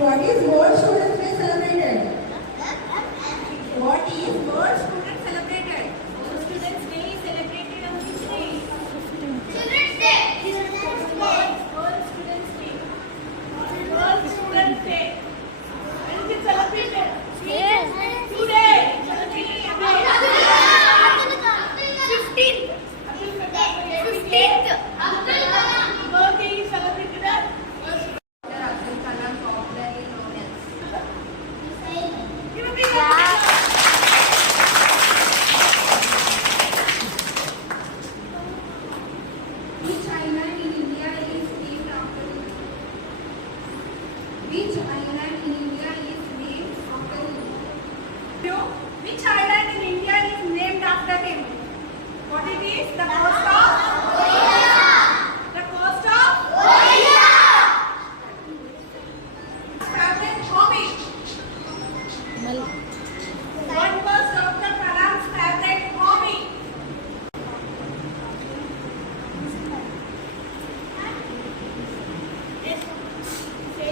What is World Students Day celebrated? What is World Students celebrated? World Students Day is celebrated on which day? Children's Day. World Students Day. World Students Day. When is it celebrated? Today. Celebrated on 15th. Abdul Kalam. birthday is celebrated on Abdul Kalam, popularly known as. Give a big applause. Which island in India is named after you? Which island in India is named after you? Which island in India is named after him? What it is? The coast of? The coast of? Favorite hobby? What was Dr. Kalam's favorite hobby? Yes. Say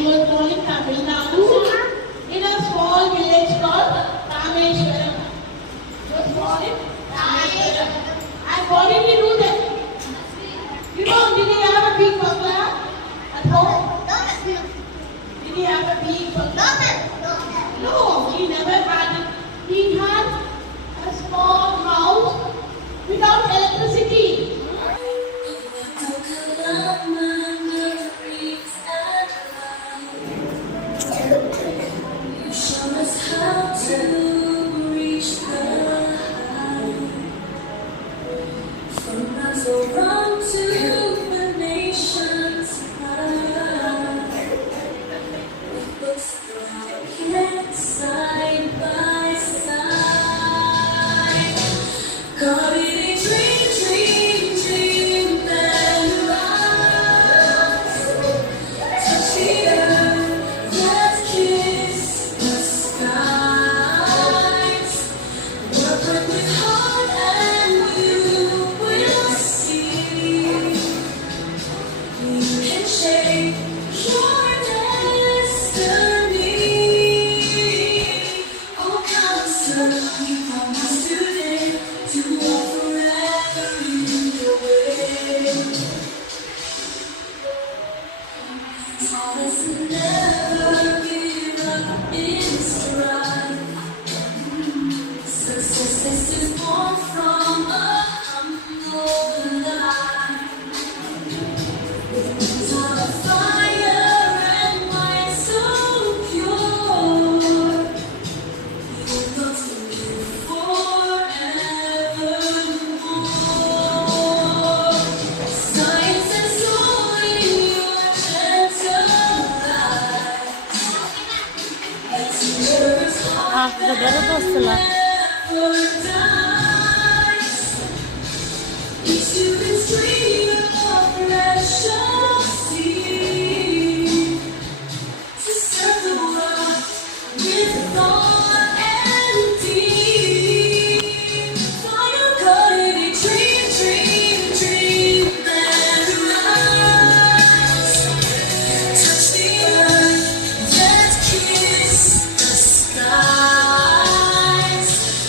he was born in Tamil Nadu in a small village called Rameshwaram. He was born in Rameshwaram. And what did he do then? You know, did he have a big bungalow at home? Did he have a big bungalow? No, he never had it. He had a small house without electricity. Around to the nations high, with books thrown side by side. Caught in a dream and rise. Touch the earth, let's kiss the skies. Work with heart and you will see. You can shape your destiny. Oh, counselor, we promise today to walk forever in your way. Taught us to never give up in strife. Success is born from a humble life. On a fire and mind so pure, your thoughts will live forevermore. Science and soul in your gentle life. A teacher's heart never dies. Each student's dream of precious seed to serve the world with thought and deed. Fire colored a dream and rise. Touch the earth, yet kiss the skies.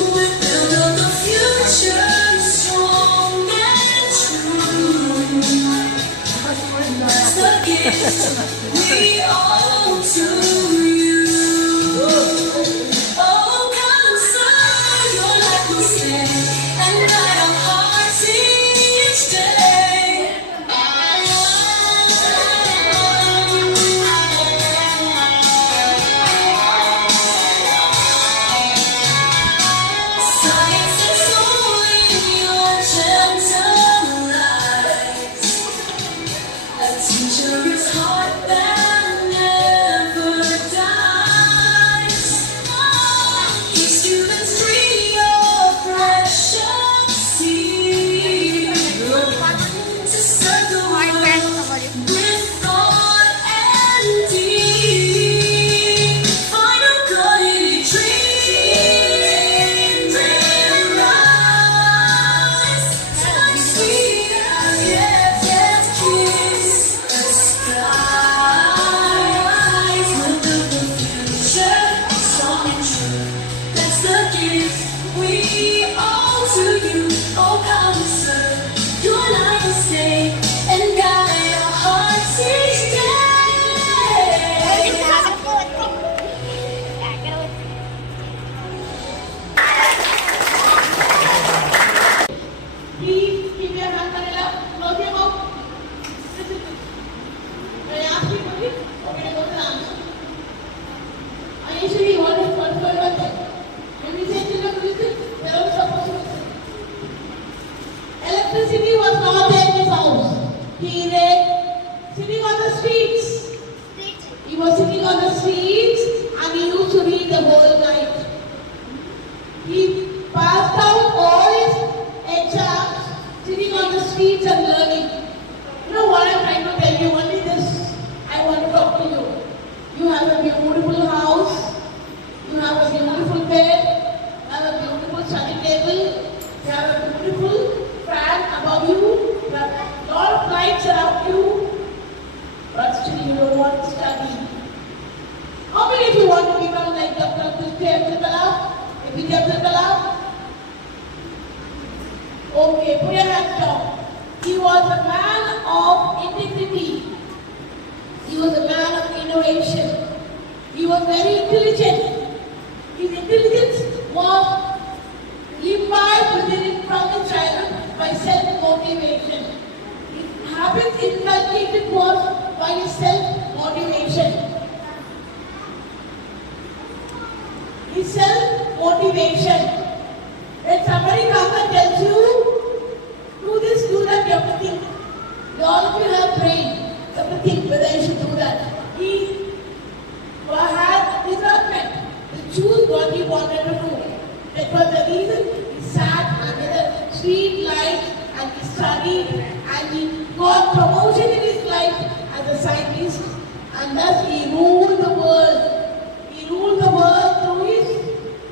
We build up the future strong and true. That's the gift we owe to you. Oh, come inside, your light will stay and guide our hearts each day. Science and soul in your gentle light. A teacher's heart that never dies. Each student's free of precious seed to serve the world with thought and deed. Find a God in a dream and rise. Touch sweet as yet kiss the skies. We'll build the future strong and true. That's the gift we owe to you. Oh, come serve your light will stay and guide our hearts each day. Please keep your hand Manila. Close your mouth. Listen to me. When I ask you for it, okay, go to the answer. Initially, what is one thing? When we say children listen, they are supposed to listen. Electricity was not there in his house. He read sitting on the streets. He was sitting on the streets and he used to read the whole night. He passed out all his exams sitting on the streets and learning. You know what I'm trying to tell you? Only this I want to talk to you. You have a beautiful house. You have a beautiful bed. You have a beautiful study table. You have a beautiful fan above you. You have a lot of lights around you. But still you don't want to study. Abdul Kalam? APJ Abdul Kalam? Okay, put your hands down. He was a man of integrity. He was a man of innovation. He was very intelligent. His intelligence was imbibed within him from his childhood by self-motivation. His habits inculcated was by his self-motivation. His self-motivation. When somebody comes and tells you, do this, do that, you have to think. All of you have brain. You have to think whether you should do that. He had discernment to choose what he wanted to do. That was the reason he sat under the street light and he studied and he got promotion in his life as a scientist, and thus he ruled the world. He ruled the world through his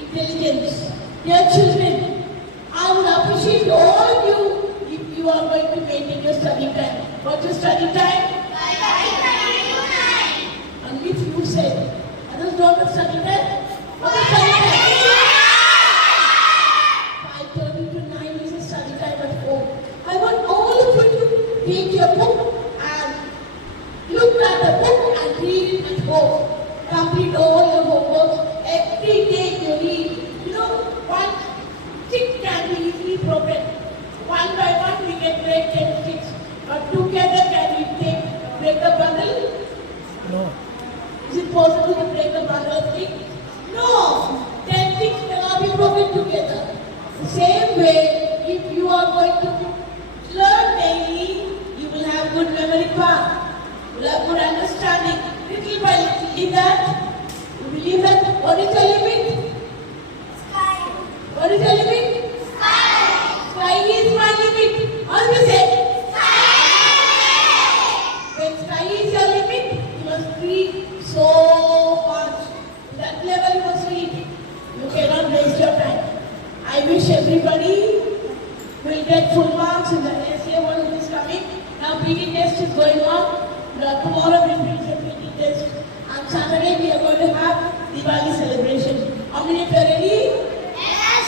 intelligence. Dear children, I would appreciate all of you if you are going to maintain your study time. What's your study time? And if you say, others don't have study time? What is study time? 5:30 to 9 is a study time at home. I want all of you to take your book and look at the book and read it at home. Complete all your homework. Every day you read. You know, one stick can be easily broken. One by one we can break 10 sticks. But together can we break the bundle? No. Is it possible to break the bundle of sticks? No! 10 sticks cannot be broken together. The same way, if you are going to learn daily, you will have good memory power. You will have good understanding. Little by little, in that, you believe that what is your limit? Sky. What is your limit? Sky. Sky is my limit. How do you say? When sky is your limit, you must read so much. That level you must read. You cannot waste your time. I wish everybody will get full marks in the essay one which is coming. Now PT test is going on. Tomorrow we will finish the PT test. On Saturday we are going to have Diwali celebration. How many of you are ready? Yes,